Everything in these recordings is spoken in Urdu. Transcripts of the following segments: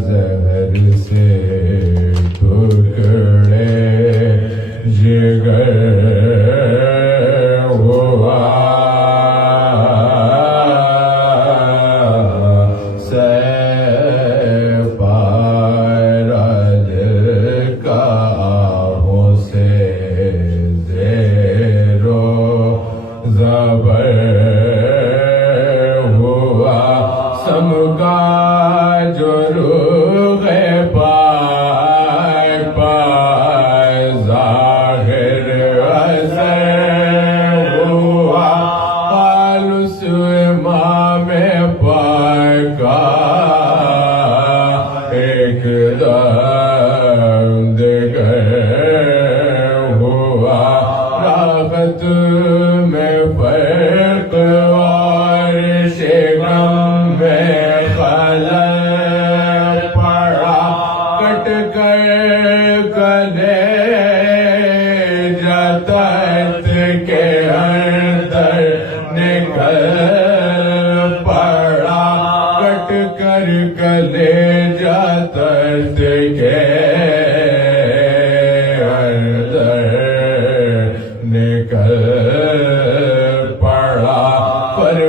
زہر سے ٹکڑے جگر ہوا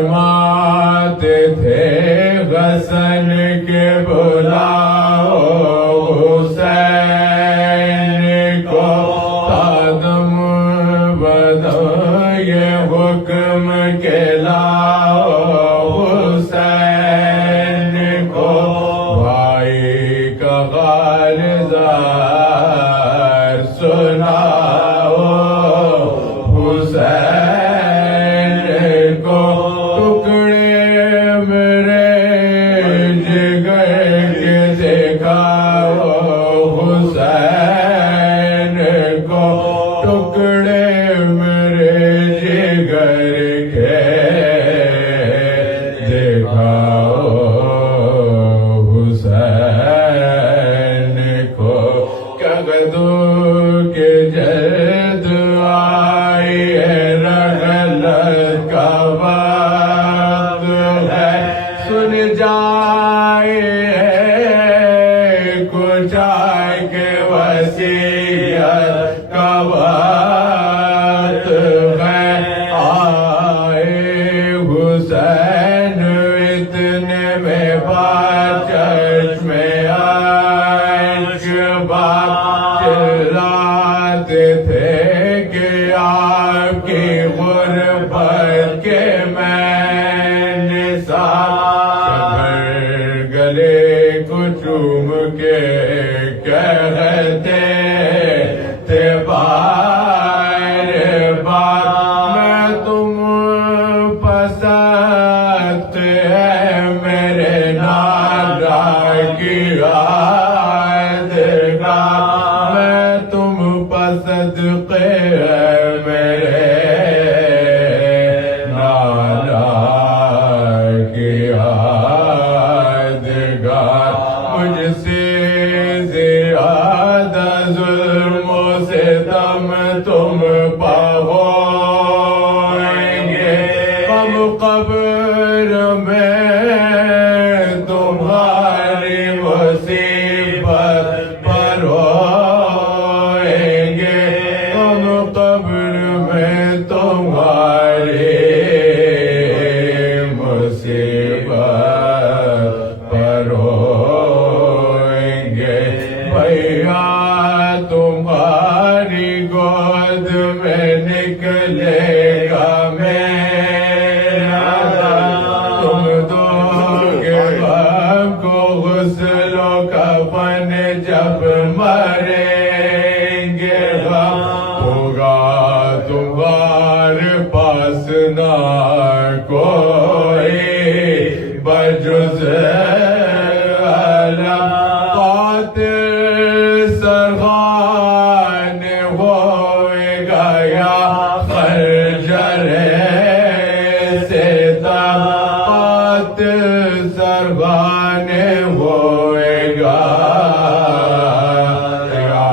فرماتے تھے حسن کے بلاؤ حسین کو تادم بدو یہ حکم کے لاؤ حسین کو بھائی کا غالزار سناؤ حسین کو ٹکڑے میرے جگر کے دکھاؤ حسین کو ٹکڑے میرے جگر کے دکھاؤ حسین کو کیا گدو کے جلد آئی ہے رحلت کا وقت ہے سن جائے کچھ آئے کے وصیت کا وقت ہے آئے حسین اتنے میں بات چشم بات چلاتے تھے کہ آپ کی غربت کے میں نثار گلے کو چوم کے کہتے تھے بار بار میں تم پسند ہے میرے نانا کی میں تم پسند میرے نانا کی یادگار مجھ سے زیادہ ظلم و ستم تم پاؤیں گے ہم قبر میں تمہاری مصیبت پر ہوئیں گے ہم قبر میں تمہاری مصیبت پر ہوئیں گے بھیا تمہاری گود میں نکلے گا میرا تم دو گے ہم کو غسل و کفن جب مریں گے ہم ہوگا تمہارے پاس نہ کوئی بجز علم قاتل سرغان ہوئے گا یا خنجر ستم قاتل سرغان ہوئے گا یا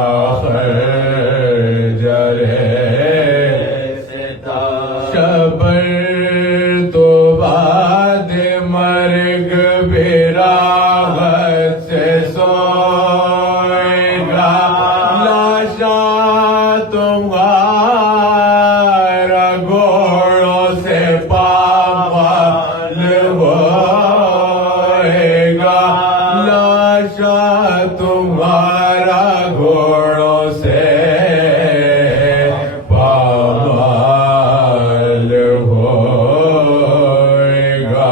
تمہارا گھوڑوں سے پامال ہوئے گا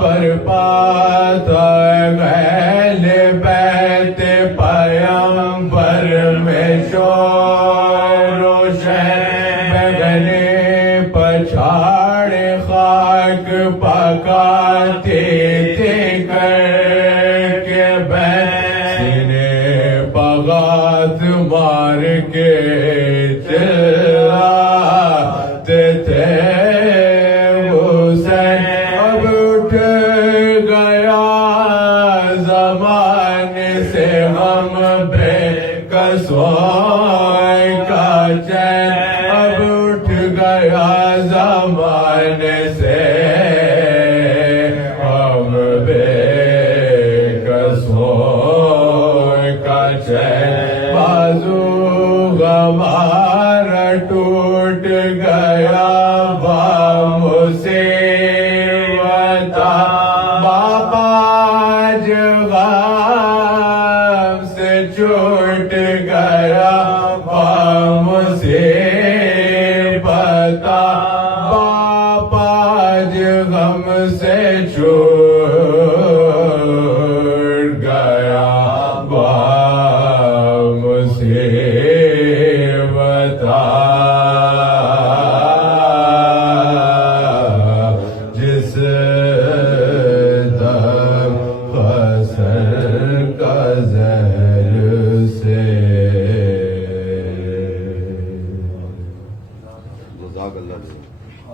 برپا غیل بیت پیغمبر میں شور و شر بغلے پچھاڑ خاک پکاتے تھے کر کے سینے پغات مار کے چلاتے تھے حسین اب اٹھ گیا زمانے سے ہم بے کسوئی کا چین اب اٹھ گیا زمانے سے ہم بے کسوئی کا چین بازو ہمارا ٹوٹ گیا مصیبت باپا غم سے چھوٹ گیا مصیبت باپا غم سے چھوٹ گیا مصیبت